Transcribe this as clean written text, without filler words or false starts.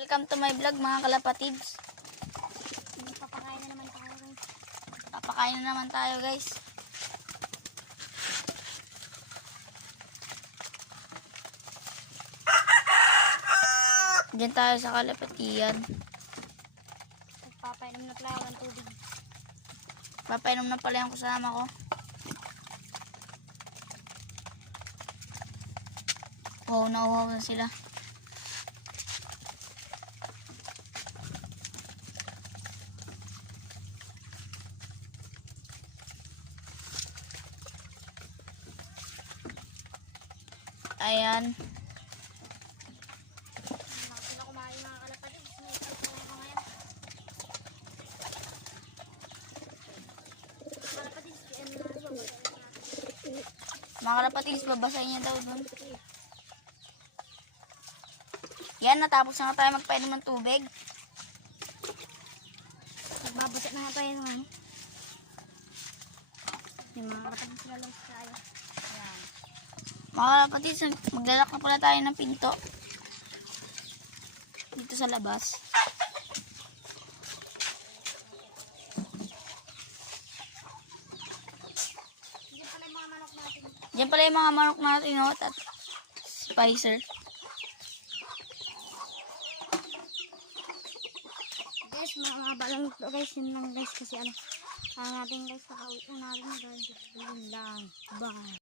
Welcome to my vlog mga kalapatids. Papakain na naman tayo guys. Papakain na naman tayo guys. Diyan tayo sa kalapatian. Nagpapainom na pala ako ng tubig. Papainom na pala yung kasama ko. Wow, nauhaw na sila. Ayan. Hindi sila kumain mga kalapatid. May isang kumain ko ngayon. Kalapatid, PM na ito. Mga kalapatids, babasahin niya daw dun. Yan, natapos na tayo magpainom ng tubig. Nagbabasa na nga tayo naman. Yung mga kalapatid sila lang tayo. Ayan. Mga kalapatids, maglalak na pala tayo ng pinto. Dito sa labas. Diyan pala yung mga manok natin. Diyan pala yung mga manok natin, oh, at spicer. Guys, mga balang ito guys. Yun lang guys kasi ano. Kaya natin guys, nakauwi na natin guys. Yun lang. Bye.